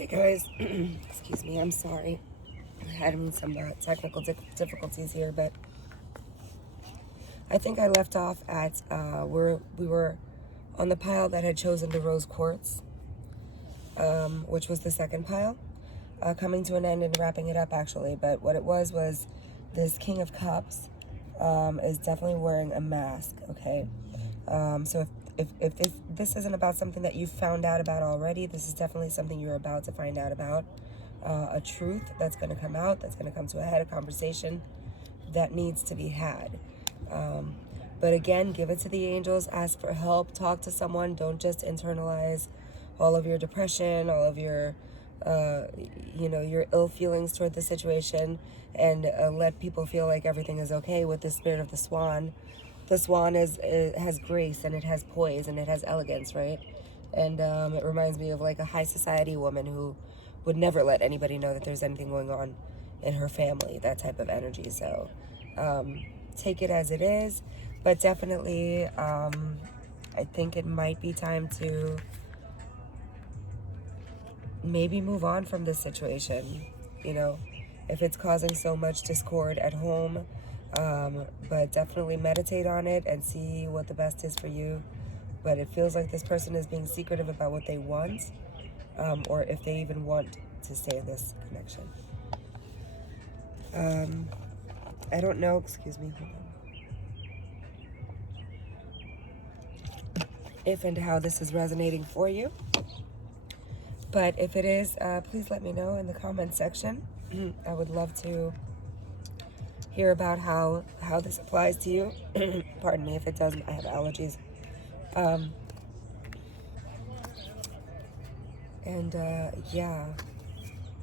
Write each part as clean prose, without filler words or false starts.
Okay, guys, excuse me, I'm sorry. I had some technical difficulties here, but I think I left off at we were on the pile that had chosen the rose quartz, which was the second pile, coming to an end and wrapping it up actually. But what it was this King of Cups is definitely wearing a mask. Okay, so if this isn't about something that you found out about already, this is definitely something you're about to find out about. A truth that's going to come out, that's going to come to a head, a conversation that needs to be had. But again, give it to the angels, ask for help, talk to someone. Don't just internalize all of your depression, all of your, your ill feelings toward the situation, and let people feel like everything is okay with the spirit of the swan. The swan has grace, and it has poise, and it has elegance, right? And it reminds me of like a high society woman who would never let anybody know that there's anything going on in her family, that type of energy. So take it as it is, but definitely I think it might be time to maybe move on from this situation, if it's causing so much discord at home. But definitely meditate on it and see what the best is for you. But it feels like this person is being secretive about what they want, or if they even want to stay in this connection. I don't know, excuse me, hold on, if and how this is resonating for you. But if it is, please let me know in the comment section. I would love to hear about how this applies to you. Pardon me if it doesn't, I have allergies. Yeah.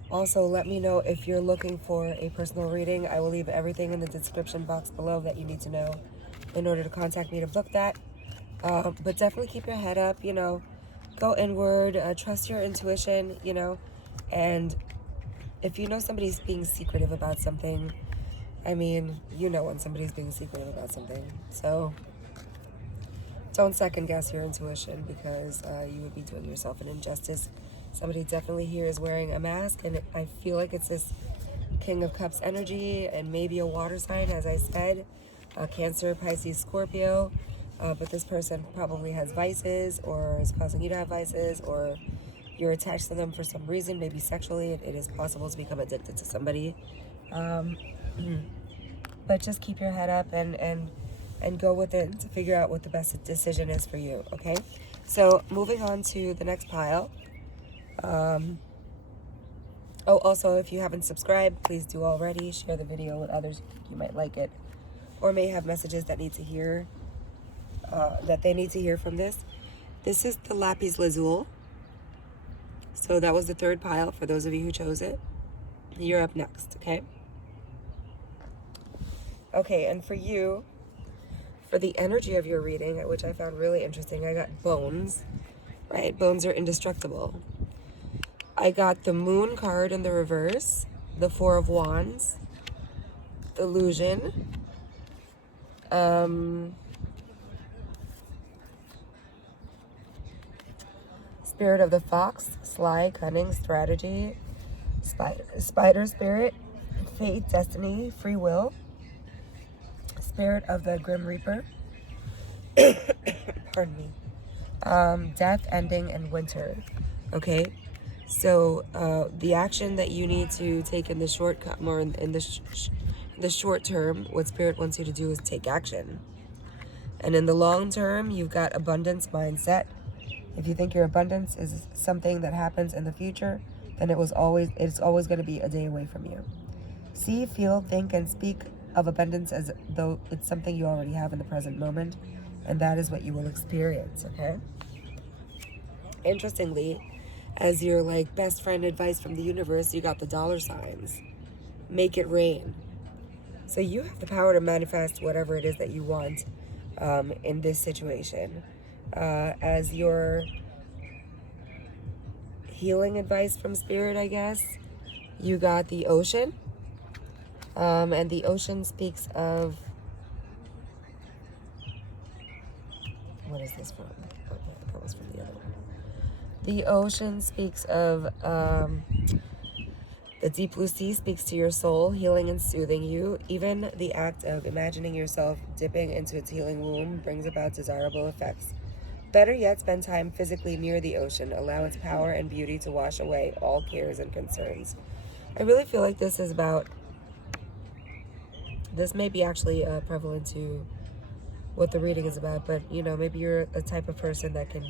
Also, let me know if you're looking for a personal reading. I will leave everything in the description box below that you need to know in order to contact me to book that. But definitely keep your head up, go inward, trust your intuition, and if you know somebody's being secretive about something, I mean, when somebody's being secretive about something. So don't second guess your intuition, because you would be doing yourself an injustice. Somebody definitely here is wearing a mask, and I feel like it's this King of Cups energy, and maybe a water sign, as I said, Cancer, Pisces, Scorpio. But this person probably has vices, or is causing you to have vices, or you're attached to them for some reason, maybe sexually. It is possible to become addicted to somebody. But just keep your head up and go with it to figure out what the best decision is for you, okay? So moving on to the next pile. Also, if you haven't subscribed, please do already. Share the video with others who think you might like it, or may have messages that need to hear, that they need to hear from this. This is the Lápiz Lazule. So that was the third pile for those of you who chose it. You're up next, okay? Okay, and for you, for the energy of your reading, which I found really interesting, I got bones, right? Bones are indestructible. I got the Moon card in the reverse, the Four of Wands, Illusion, Spirit of the Fox, Sly, Cunning, Strategy, Spider Spirit, Fate, Destiny, Free Will, Spirit of the Grim Reaper, pardon me, Death, Ending, and Winter. Okay, so the action that you need to take in the shortcut, more in the short term, what Spirit wants you to do is take action. And in the long term, you've got abundance mindset. If you think your abundance is something that happens in the future, then it's always going to be a day away from you. See, feel, think, and speak of abundance as though it's something you already have in the present moment, and that is what you will experience, okay? Interestingly, as your best friend advice from the universe, you got the dollar signs. Make it rain. So you have the power to manifest whatever it is that you want in this situation. As your healing advice from Spirit, I guess, you got the ocean. And the ocean speaks of, what is this from? Okay, that was from the other one. The ocean speaks of, the deep blue sea speaks to your soul, healing and soothing you. Even the act of imagining yourself dipping into its healing womb brings about desirable effects. Better yet, spend time physically near the ocean. Allow its power and beauty to wash away all cares and concerns. I really feel like this is about, this may be actually prevalent to what the reading is about, but you know, maybe you're a type of person that can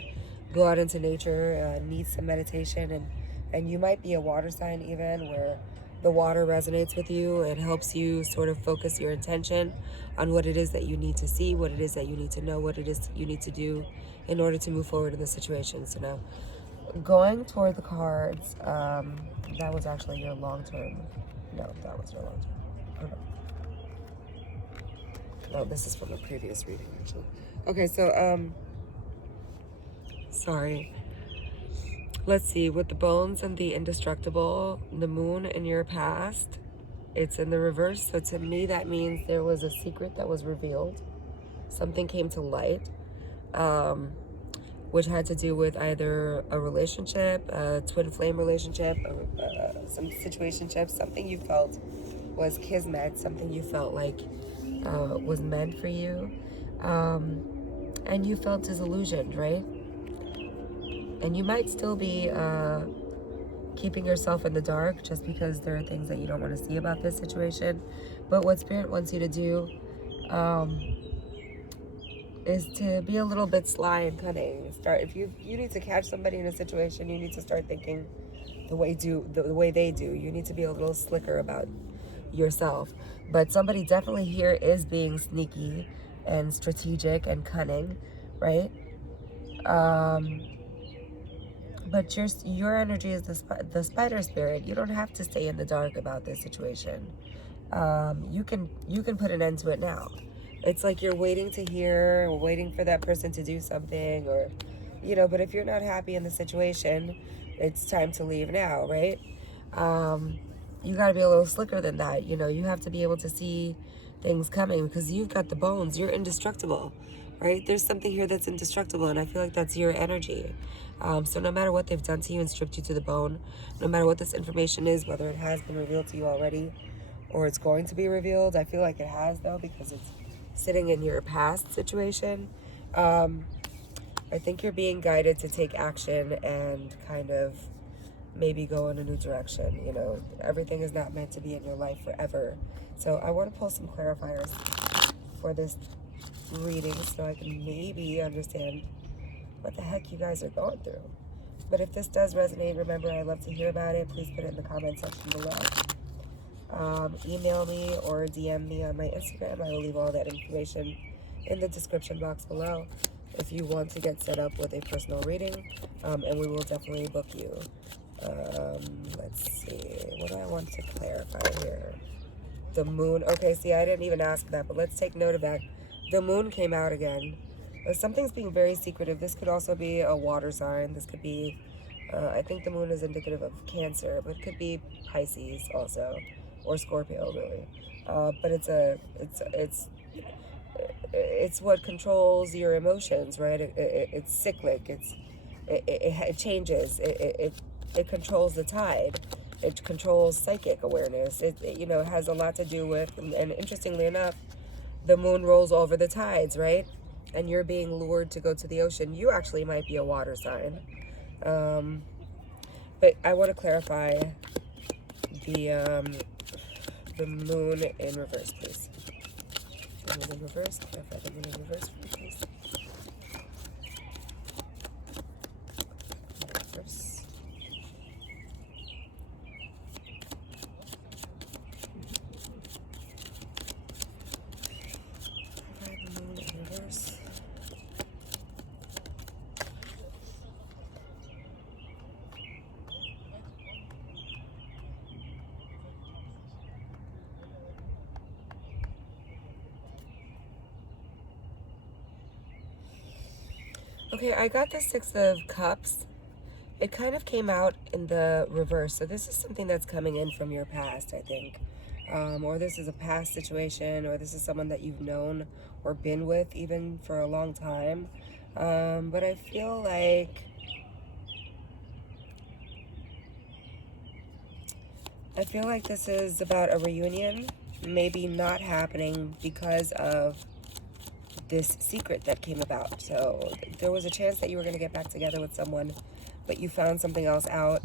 go out into nature, needs some meditation, and you might be a water sign even, where the water resonates with you. It helps you sort of focus your attention on what it is that you need to see, what it is that you need to know, what it is you need to do in order to move forward in the situation. So now, going toward the cards, that was actually your long-term. No, that was your long-term. Oh, no. Oh, this is from a previous reading, actually. Okay, so, sorry. Let's see, with the bones and the indestructible, the moon in your past, it's in the reverse. So to me, that means there was a secret that was revealed. Something came to light, which had to do with either a relationship, a twin flame relationship, some situationship, something you felt was kismet, something you felt like was meant for you, and you felt disillusioned, right? And you might still be keeping yourself in the dark just because there are things that you don't want to see about this situation. But what Spirit wants you to do is to be a little bit sly and cunning. If you need to catch somebody in a situation, you need to start thinking the way they do. You need to be a little slicker about yourself. But somebody definitely here is being sneaky and strategic and cunning, right? But your energy is the spider spirit. You don't have to stay in the dark about this situation. You can put an end to it now. It's like you're waiting to hear, or waiting for that person to do something, or, you know. But if you're not happy in the situation, it's time to leave now, right? You got to be a little slicker than that. You know, you have to be able to see things coming because you've got the bones. You're indestructible, right? There's something here that's indestructible, and I feel like that's your energy. So no matter what they've done to you and stripped you to the bone, no matter what this information is, whether it has been revealed to you already or it's going to be revealed, I feel like it has, though, because it's sitting in your past situation. I think you're being guided to take action and kind of maybe go in a new direction. You know, everything is not meant to be in your life forever. So I want to pull some clarifiers for this reading so I can maybe understand what the heck you guys are going through. But if this does resonate, remember, I love to hear about it. Please put it in the comment section below. Email me or DM me on my Instagram. I will leave all that information in the description box below if you want to get set up with a personal reading, and we will definitely book you. Let's see, what do I want to clarify here? The moon. Okay, see, I didn't even ask that, but let's take note of that. The moon came out again. Something's being very secretive. This could also be a water sign. This could be, I think the moon is indicative of Cancer, but it could be Pisces also, or Scorpio, really. But it's what controls your emotions, right? It's cyclic. It changes. It controls the tide. It controls psychic awareness. It has a lot to do with, and interestingly enough, the moon rolls over the tides, right? And you're being lured to go to the ocean. You actually might be a water sign. But I want to clarify the moon in reverse, please. The moon in reverse. Clarify the moon in reverse, please. Reverse. Okay, I got the Six of Cups. It kind of came out in the reverse. So this is something that's coming in from your past, I think. Or this is a past situation, or this is someone that you've known or been with even for a long time. But I feel like I feel like this is about a reunion, maybe not happening because of this secret that came about. So there was a chance that you were going to get back together with someone, but you found something else out.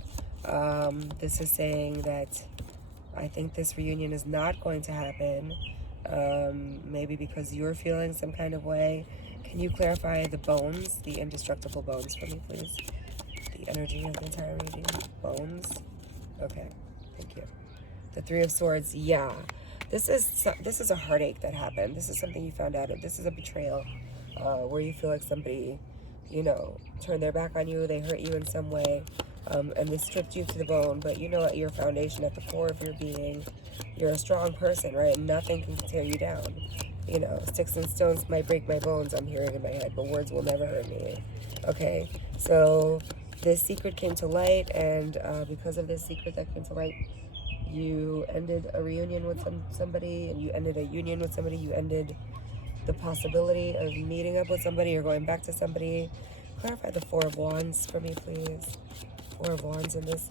This is saying that I think this reunion is not going to happen, maybe because you're feeling some kind of way. Can you clarify the bones, the indestructible bones for me, please? The energy of the entire reading. Bones. Okay, thank you. The Three of Swords. Yeah, this is a heartache that happened. This is something you found out. This is a betrayal, where you feel like somebody, you know, turned their back on you. They hurt you in some way, and they stripped you to the bone. But you know, at your foundation, at the core of your being, you're a strong person, right? Nothing can tear you down. You know, sticks and stones might break my bones, I'm hearing in my head, but words will never hurt me. Okay, so this secret came to light, and because of this secret that came to light, you ended a reunion with somebody, and you ended a union with somebody. You ended the possibility of meeting up with somebody or going back to somebody. Clarify the Four of Wands for me, please. Four of Wands in this.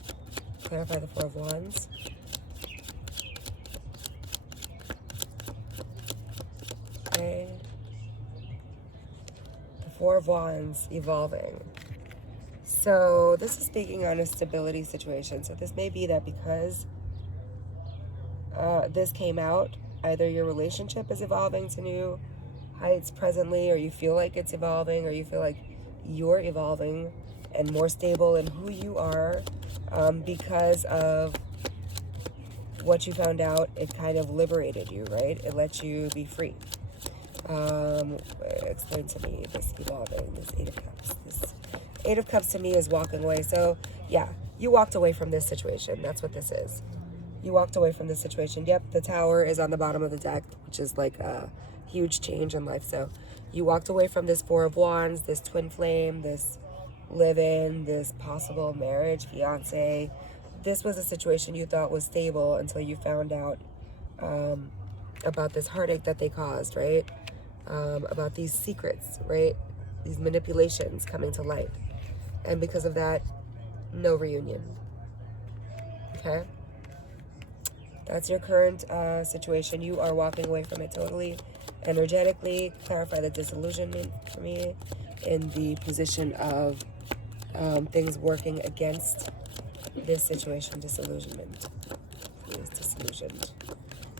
Clarify the Four of Wands. Okay. The Four of Wands, evolving. So this is speaking on a stability situation. So this may be that because this came out, either your relationship is evolving to new heights presently, or you feel like it's evolving, or you feel like you're evolving and more stable in who you are, because of what you found out. It kind of liberated you, right? It let you be free. Explain to me this evolving, this Eight of Cups. This Eight of Cups to me is walking away. So yeah, you walked away from this situation. That's what this is. You walked away from this situation. Yep, the Tower is on the bottom of the deck, which is like a huge change in life. So you walked away from this Four of Wands, this twin flame, this live-in, this possible marriage, fiance. This was a situation you thought was stable until you found out about this heartache that they caused, right? About these secrets, right? These manipulations coming to light. And because of that, no reunion. Okay? That's your current situation. You are walking away from it totally. Energetically, clarify the disillusionment for me in the position of things working against this situation. Disillusionment. Please, disillusioned.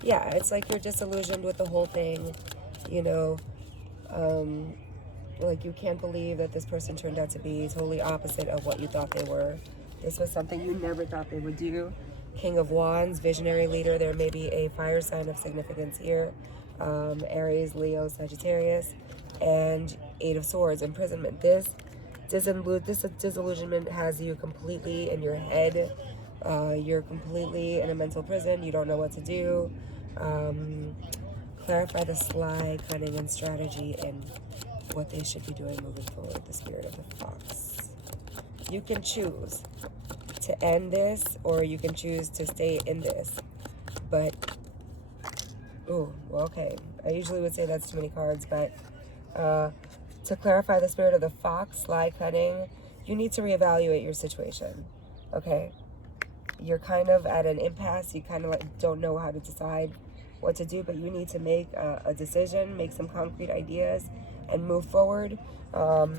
Yeah, it's like you're disillusioned with the whole thing, you know, like you can't believe that this person turned out to be totally opposite of what you thought they were. This was something you never thought they would do. King of Wands, visionary leader. There may be a fire sign of significance here. Aries, Leo, Sagittarius, and Eight of Swords, imprisonment. This disillusionment has you completely in your head. You're completely in a mental prison. You don't know what to do. Clarify the sly, cunning, and strategy and what they should be doing moving forward. The Spirit of the Fox. You can choose to end this, or you can choose to stay in this. But, oh, well, okay. I usually would say that's too many cards, but to clarify the Spirit of the Fox, sly, cunning, you need to reevaluate your situation, okay? You're kind of at an impasse. You kind of like don't know how to decide what to do, but you need to make a decision, make some concrete ideas, and move forward.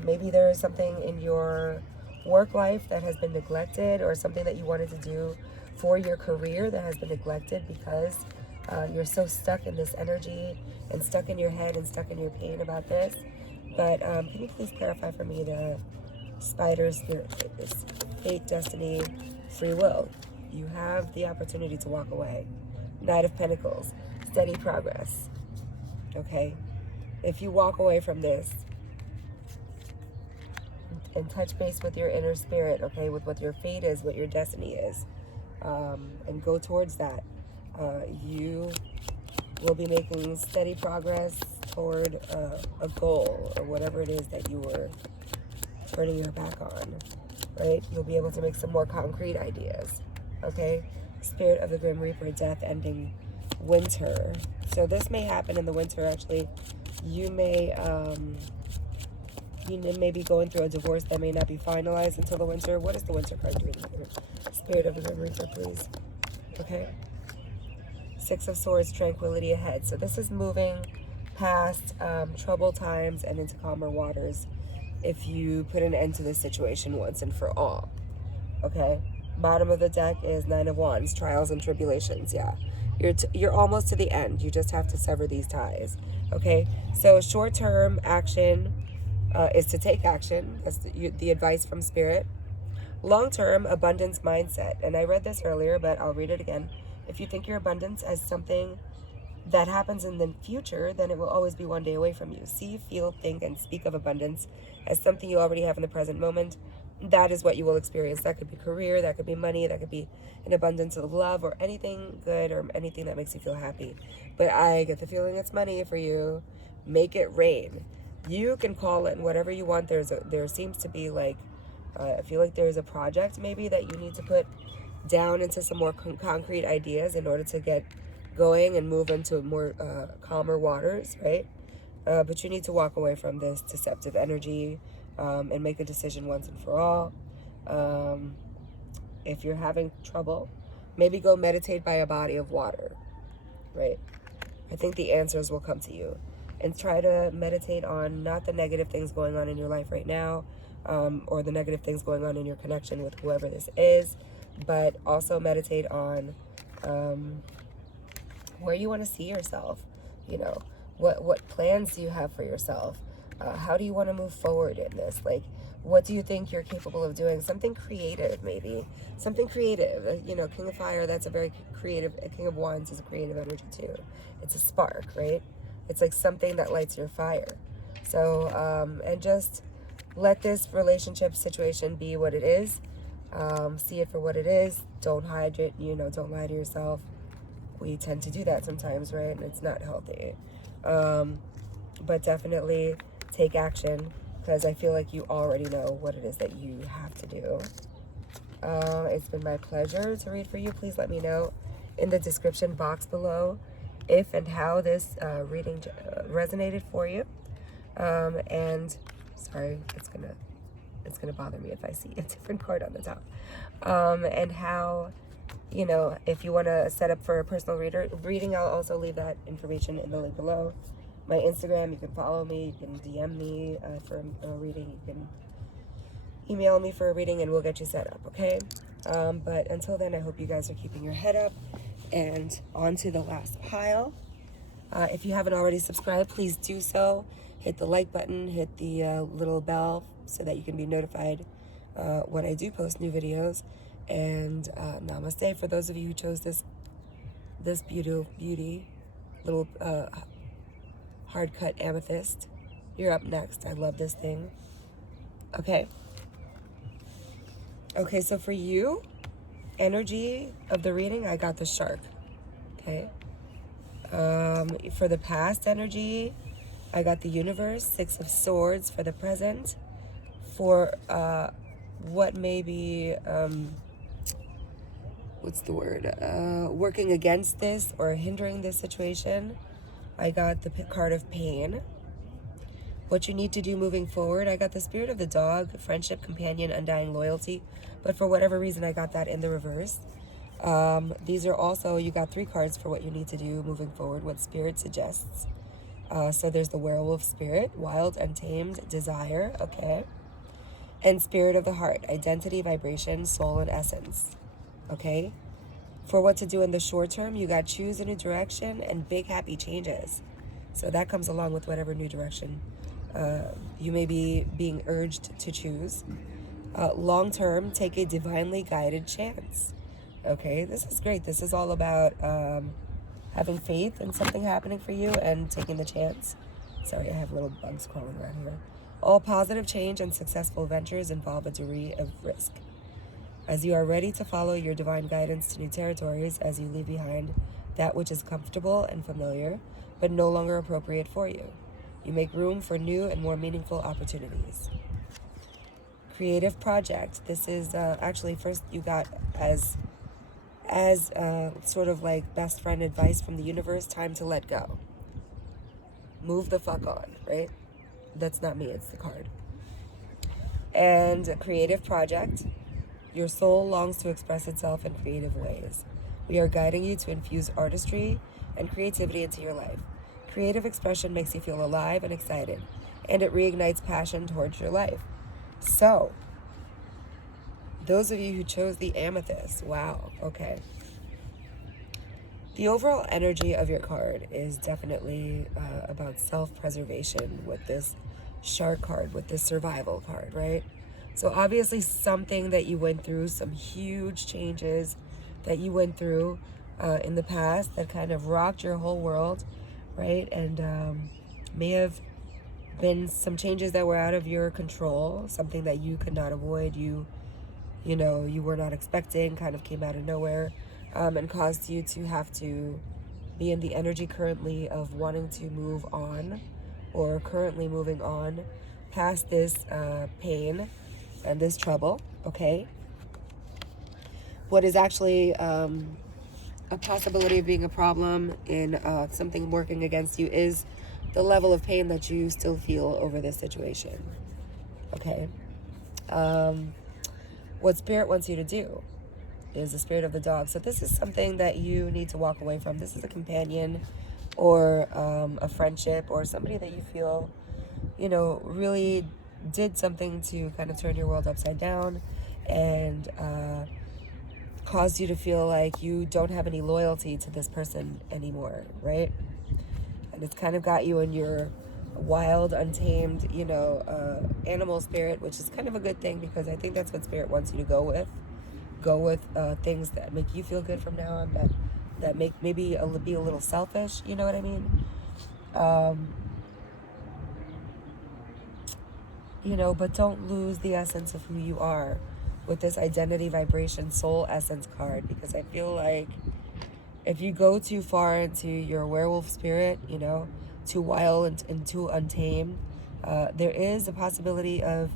Maybe there is something in your work life that has been neglected, or something that you wanted to do for your career that has been neglected because you're so stuck in this energy and stuck in your head and stuck in your pain about this. But can you please clarify for me the Spider, Spirit, fate, destiny, free will? You have the opportunity to walk away. Knight of Pentacles, steady progress. Okay? If you walk away from this and touch base with your inner spirit, okay, with what your fate is, what your destiny is, and go towards that, you will be making steady progress toward a goal or whatever it is that you were turning your back on, right? You'll be able to make some more concrete ideas, okay? Spirit of the Grim Reaper, death ending winter. So this may happen in the winter, actually. You may be going through a divorce that may not be finalized until the winter. What is the winter card doing here? Spirit of the Grim Reaper, please. Okay? Six of Swords, tranquility ahead. So this is moving past troubled times and into calmer waters if you put an end to this situation once and for all. Okay? Bottom of the deck is Nine of Wands, trials and tribulations. Yeah. You're almost to the end. You just have to sever these ties. Okay? So short-term action is to take action. That's the advice from Spirit. Long-term abundance mindset. And I read this earlier, but I'll read it again. If you think your abundance as something that happens in the future, then it will always be one day away from you. See, feel, think, and speak of abundance as something you already have in the present moment. That is what you will experience. That could be career, that could be money, that could be an abundance of love, or anything good, or anything that makes you feel happy. But I get the feeling it's money for you. Make it rain. You can call in whatever you want. There seems to be like, I feel like there's a project maybe that you need to put down into some more concrete ideas in order to get going and move into more calmer waters, right? But you need to walk away from this deceptive energy and make a decision once and for all. If you're having trouble, maybe go meditate by a body of water, right? I think the answers will come to you. And try to meditate on not the negative things going on in your life right now, or the negative things going on in your connection with whoever this is, but also meditate on where you want to see yourself. You know, what plans do you have for yourself? How do you want to move forward in this? Like, what do you think you're capable of doing? Something creative, maybe. Something creative. You know, King of Fire, that's a very creative. King of Wands is a creative energy too. It's a spark, right? It's like something that lights your fire. So, and just let this relationship situation be what it is. See it for what it is. Don't hide it, you know, don't lie to yourself. We tend to do that sometimes, right? And it's not healthy. But definitely take action, because I feel like you already know what it is that you have to do. It's been my pleasure to read for you. Please let me know in the description box below if and how this reading resonated for you. And sorry, it's gonna bother me if I see a different card on the top. And how, you know, if you want to set up for a personal reading, I'll also leave that information in the link below. My Instagram, you can follow me, you can DM me for a reading, you can email me for a reading, and we'll get you set up, okay? But until then, I hope you guys are keeping your head up. And on to the last pile. If you haven't already subscribed, please do so. Hit the like button, hit the little bell so that you can be notified when I do post new videos. And namaste for those of you who chose this beauty little hard cut amethyst. You're up next. I love this thing. Okay, so for you, energy of the reading, I got the shark. Okay. For the past energy, I got the universe, Six of Swords for the present. For what may be, what's the word? Working against this or hindering this situation, I got the card of pain. What you need to do moving forward, I got the Spirit of the Dog, friendship, companion, undying loyalty. But for whatever reason, I got that in the reverse. These are also, you got 3 cards for what you need to do moving forward, what Spirit suggests. So there's the Werewolf Spirit, Wild, Untamed, Desire, okay? And Spirit of the Heart, Identity, Vibration, Soul, and Essence, okay? For what to do in the short term, you got Choose a New Direction and Big Happy Changes. So that comes along with whatever new direction you may be being urged to choose. Long term, take a divinely guided chance. Okay, this is great. This is all about having faith in something happening for you and taking the chance. Sorry, I have little bugs crawling around here. All positive change and successful ventures involve a degree of risk. As you are ready to follow your divine guidance to new territories, as you leave behind that which is comfortable and familiar, but no longer appropriate for you, you make room for new and more meaningful opportunities. Creative project. This is actually first you got as sort of like best friend advice from the universe. Time to let go. Move the fuck on, right? That's not me, it's the card. And a creative project. Your soul longs to express itself in creative ways. We are guiding you to infuse artistry and creativity into your life. Creative expression makes you feel alive and excited, and it reignites passion towards your life. So, those of you who chose the Amethyst, wow, okay. The overall energy of your card is definitely about self-preservation with this shark card, with this survival card, right? So obviously something that you went through, some huge changes that you went through in the past that kind of rocked your whole world, right? And may have been some changes that were out of your control, something that you could not avoid, you were not expecting, kind of came out of nowhere, and caused you to have to be in the energy currently of wanting to move on, or currently moving on past this pain and this trouble, okay? What is actually a possibility of being a problem in something working against you is the level of pain that you still feel over this situation, okay? What Spirit wants you to do is the spirit of the dog. So this is something that you need to walk away from. This is a companion or a friendship or somebody that you feel, really did something to kind of turn your world upside down and caused you to feel like you don't have any loyalty to this person anymore, right? And it's kind of got you in your wild, untamed, animal spirit, which is kind of a good thing because I think that's what Spirit wants you to go with. Go with things that make you feel good from now on, that make maybe be a little selfish, you know what I mean? But don't lose the essence of who you are with this identity, vibration, soul essence card, because I feel like if you go too far into your werewolf spirit, too wild and too untamed, there is a possibility of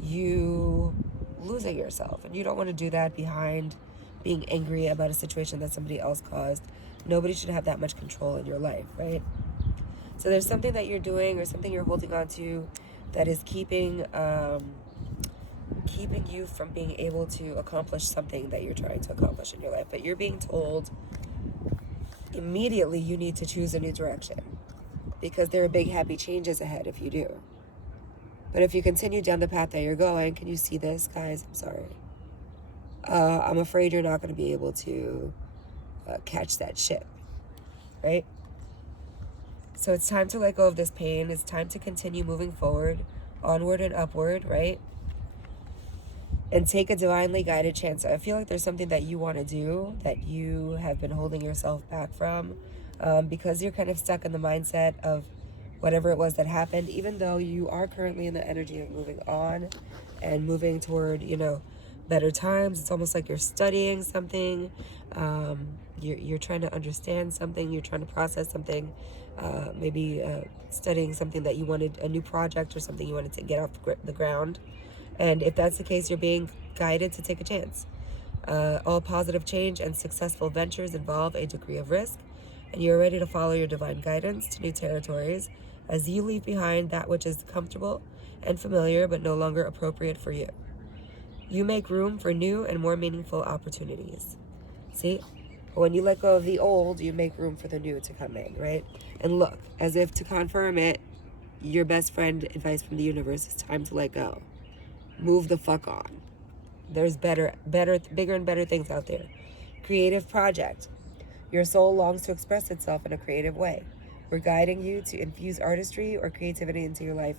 you losing yourself, and you don't want to do that behind being angry about a situation that somebody else caused. Nobody should have that much control in your life, right? So there's something that you're doing or something you're holding on to that is keeping you from being able to accomplish something that you're trying to accomplish in your life. But you're being told immediately you need to choose a new direction because there are big happy changes ahead if you do. But if you continue down the path that you're going, can you see this, guys? I'm sorry. I'm afraid you're not going to be able to catch that ship, right? So it's time to let go of this pain. It's time to continue moving forward, onward and upward, right? And take a divinely guided chance. I feel like there's something that you want to do that you have been holding yourself back from because you're kind of stuck in the mindset of whatever it was that happened, even though you are currently in the energy of moving on and moving toward, better times. It's almost like you're studying something. You're trying to understand something. You're trying to process something. Maybe studying something that you wanted, a new project or something you wanted to get off the ground. And if that's the case, you're being guided to take a chance. All positive change and successful ventures involve a degree of risk, and you're ready to follow your divine guidance to new territories as you leave behind that which is comfortable and familiar but no longer appropriate for you. You make room for new and more meaningful opportunities. See? When you let go of the old, you make room for the new to come in, right? And look, as if to confirm it, your best friend advice from the universe is time to let go. Move the fuck on. There's bigger and better things out there. Creative project. Your soul longs to express itself in a creative way. We're guiding you to infuse artistry or creativity into your life.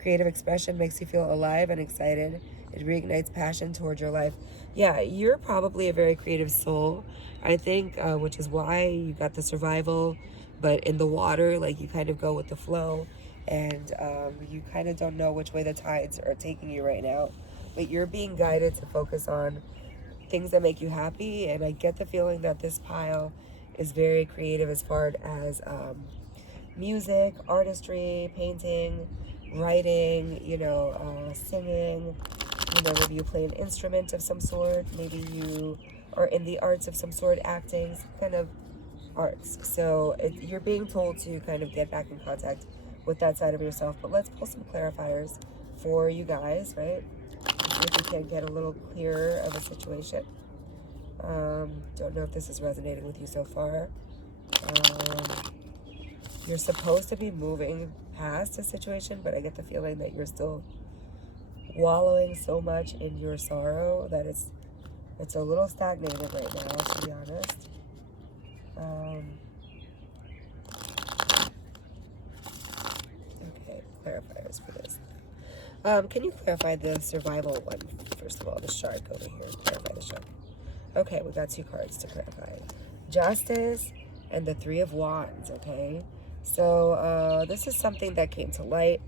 Creative expression makes you feel alive and excited. It reignites passion towards your life. Yeah, you're probably a very creative soul, I think, which is why you got the survival, but in the water, like you kind of go with the flow, and you kind of don't know which way the tides are taking you right now. But you're being guided to focus on things that make you happy, and I get the feeling that this pile is very creative as far as music, artistry, painting, writing, singing, maybe you play an instrument of some sort, maybe you are in the arts of some sort, acting, some kind of arts. So you're being told to kind of get back in contact with that side of yourself. But let's pull some clarifiers for you guys, right? See if we can get a little clearer of a situation. Don't know if this is resonating with you so far. You're supposed to be moving past a situation, but I get the feeling that you're still wallowing so much in your sorrow that it's a little stagnated right now, to be honest. Okay, clarifiers for this. Can you clarify the survival one, first of all, the shark over here? Clarify the shark. Okay, we got 2 cards to clarify. Justice and the 3 of Wands, okay? So this is something that came to light,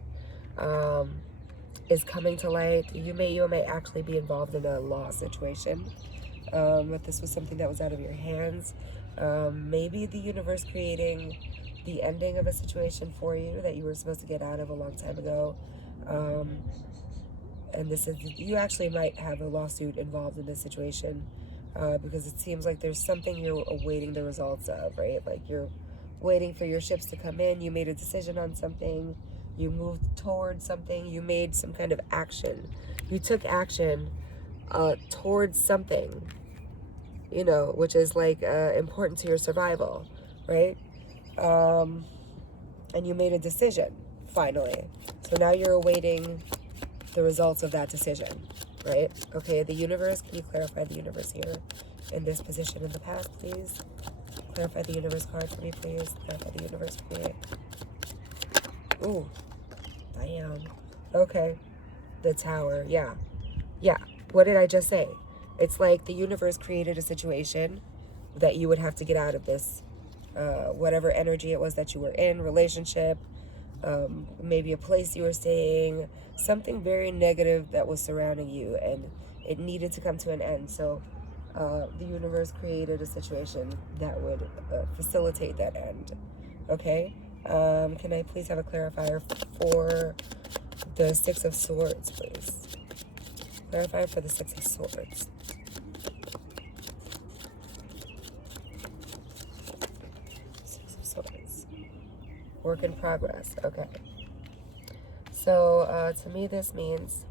is coming to light. You may actually be involved in a law situation. But this was something that was out of your hands. Maybe the universe creating the ending of a situation for you that you were supposed to get out of a long time ago. And this is, you actually might have a lawsuit involved in this situation, because it seems like there's something you're awaiting the results of, right? Like you're waiting for your ships to come in. You made a decision on something. You moved towards something. You made some kind of action. You took action towards something, you know, which is like important to your survival, right? And you made a decision, finally. So now you're awaiting the results of that decision, right? Okay, the universe, can you clarify the universe here in this position in the past, please? Clarify the universe card for me, please. Clarify the universe for me. Ooh, damn. Okay, the Tower, yeah. Yeah, what did I just say? It's like the universe created a situation that you would have to get out of this, whatever energy it was that you were in, relationship, maybe a place you were staying, something very negative that was surrounding you, and it needed to come to an end. So the universe created a situation that would facilitate that end. Okay? Can I please have a clarifier for the 6 of Swords, please? Clarifier for the 6 of Swords. Work in progress. Okay. So to me this means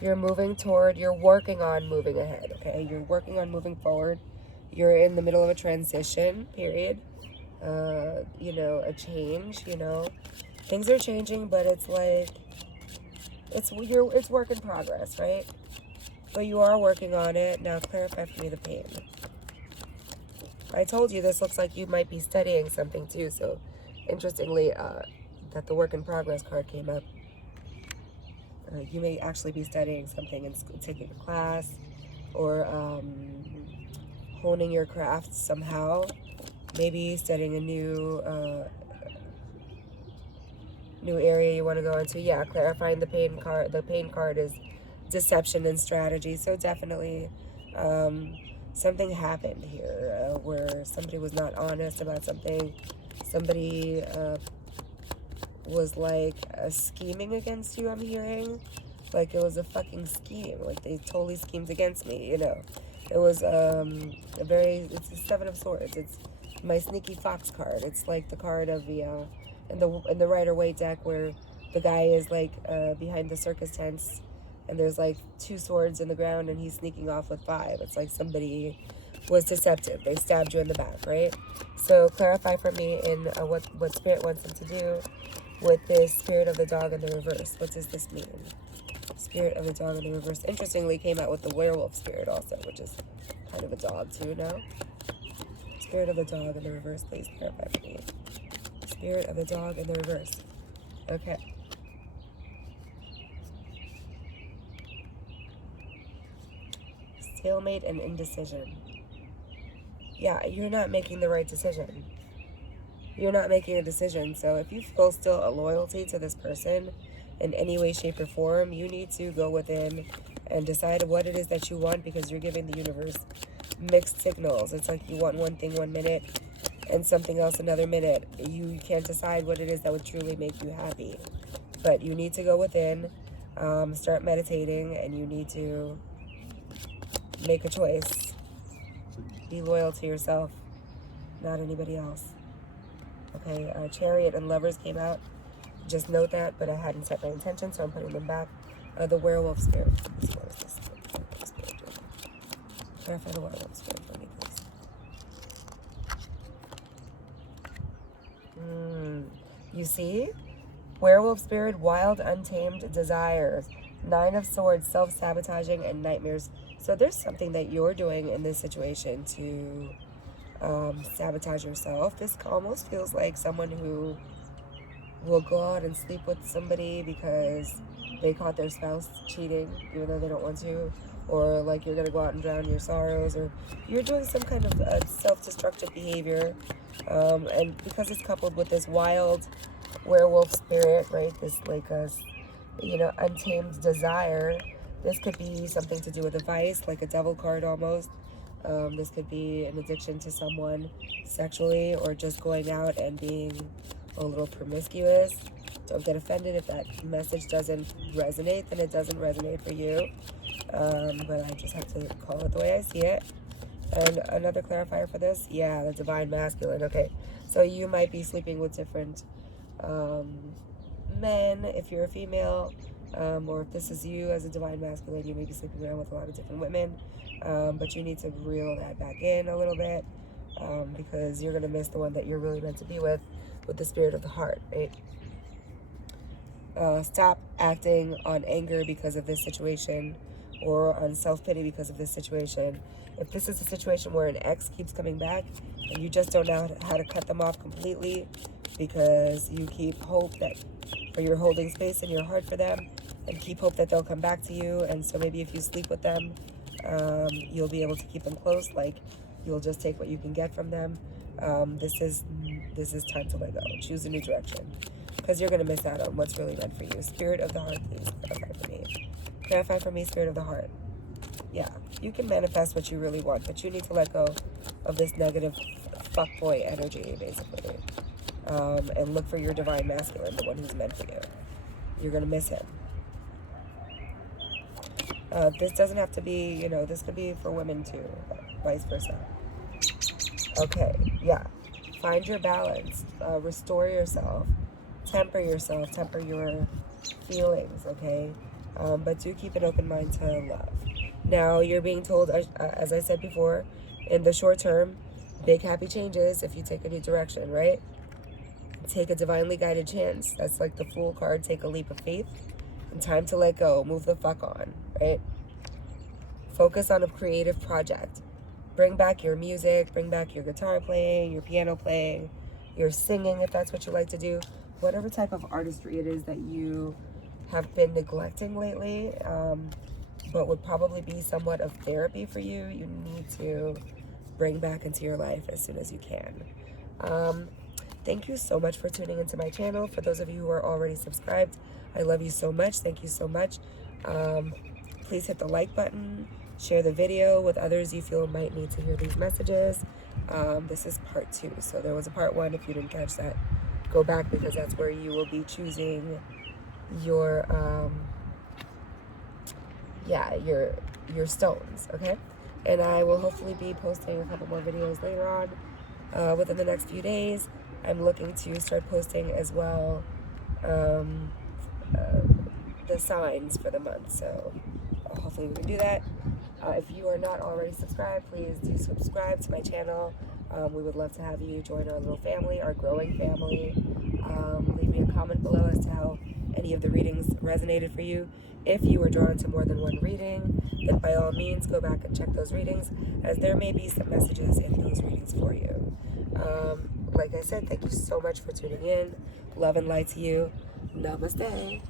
you're working on moving ahead, okay? You're working on moving forward. You're in the middle of a transition period. You know, a change, you know. Things are changing, but it's like it's work in progress, right? But you are working on it. Now clarify for me the pain. I told you this looks like you might be studying something too. So, interestingly, that the work in progress card came up. You may actually be studying something and taking a class, or honing your craft somehow. Maybe studying a new area you want to go into. Yeah, clarifying the pain card. The pain card is deception and strategy. So definitely. Something happened here where somebody was not honest about something. Somebody was like scheming against you, I'm hearing. Like it was a fucking scheme. Like they totally schemed against me, you know. It was it's a 7 of Swords. It's my sneaky fox card. It's like the card of the in the Rider-Waite deck where the guy is like behind the circus tents. And there's like 2 swords in the ground and he's sneaking off with 5. It's like somebody was deceptive. They stabbed you in the back, right? So clarify for me in what Spirit wants them to do with this Spirit of the Dog in the reverse. What does this mean? Spirit of the Dog in the reverse. Interestingly, came out with the werewolf spirit also, which is kind of a dog too now. Spirit of the Dog in the reverse, please clarify for me. Spirit of the Dog in the reverse. Okay. Stalemate and indecision. Yeah, you're not making the right decision. You're not making a decision. So if you feel still a loyalty to this person in any way, shape, or form, you need to go within and decide what it is that you want, because you're giving the universe mixed signals. It's like you want one thing 1 minute and something else another minute. You can't decide what it is that would truly make you happy. But you need to go within, start meditating, and you need to make a choice. Be loyal to yourself, not anybody else. Okay, Chariot and Lovers came out. Just note that, but I hadn't set my intention, so I'm putting them back. The Werewolf Spirit. What is this? Clarify the werewolf spirit for me, please. You see? Werewolf spirit, wild, untamed desires. 9 of Swords, self-sabotaging, and nightmares. So there's something that you're doing in this situation to sabotage yourself. This almost feels like someone who will go out and sleep with somebody because they caught their spouse cheating, even though they don't want to. Or like you're going to go out and drown your sorrows. Or you're doing some kind of self-destructive behavior. And because it's coupled with this wild werewolf spirit, right? This like untamed desire. This could be something to do with a vice, like a devil card almost. This could be an addiction to someone sexually, or just going out and being a little promiscuous. Don't get offended if that message doesn't resonate, then it doesn't resonate for you. But I just have to call it the way I see it. And another clarifier for this, yeah, the divine masculine. Okay, so you might be sleeping with different men if you're a female, or if this is you as a divine masculine, you may be sleeping around with a lot of different women, but you need to reel that back in a little bit, because you're going to miss the one that you're really meant to be with the spirit of the heart, right? Stop acting on anger because of this situation, or on self-pity because of this situation. If this is a situation where an ex keeps coming back and you just don't know how to cut them off completely because you keep hope that, or you're holding space in your heart for them and keep hope that they'll come back to you, and so maybe if you sleep with them, you'll be able to keep them close, like you'll just take what you can get from them. This is time to let go. Choose a new direction, because you're going to miss out on what's really meant for you. Spirit of the heart, please clarify for me. Clarify for me, spirit of the heart. Yeah, you can manifest what you really want, but you need to let go of this negative fuckboy energy, basically. And look for your divine masculine, the one who's meant for you. You're going to miss him. This doesn't have to be, this could be for women too, vice versa. Okay, yeah. Find your balance. Restore yourself. Temper yourself. Temper your feelings, okay? But do keep an open mind to love. Now, you're being told, as I said before, in the short term, big happy changes if you take a new direction, right? Take a divinely guided chance. That's like the Fool card. Take a leap of faith. And time to let go. Move the fuck on, right? Focus on a creative project. Bring back your music. Bring back your guitar playing, your piano playing, your singing, if that's what you like to do. Whatever type of artistry it is that you have been neglecting lately, but would probably be somewhat of therapy for you, you need to bring back into your life as soon as you can. Thank you so much for tuning into my channel. For those of you who are already subscribed, I love you so much. Thank you so much. Please hit the like button. Share the video with others you feel might need to hear these messages. This is part 2. So there was a part 1. If you didn't catch that, go back, because that's where you will be choosing your stones, okay? And I will hopefully be posting a couple more videos later on within the next few days. I'm looking to start posting as well the signs for the month, so hopefully we can do that. If you are not already subscribed, please do subscribe to my channel. We would love to have you join our little family, our growing family. Leave me a comment below as to how any of the readings resonated for you. If you were drawn to more than one reading, then by all means go back and check those readings, as there may be some messages in those readings for you. Like I said, thank you so much for tuning in. Love and light to you. Namaste.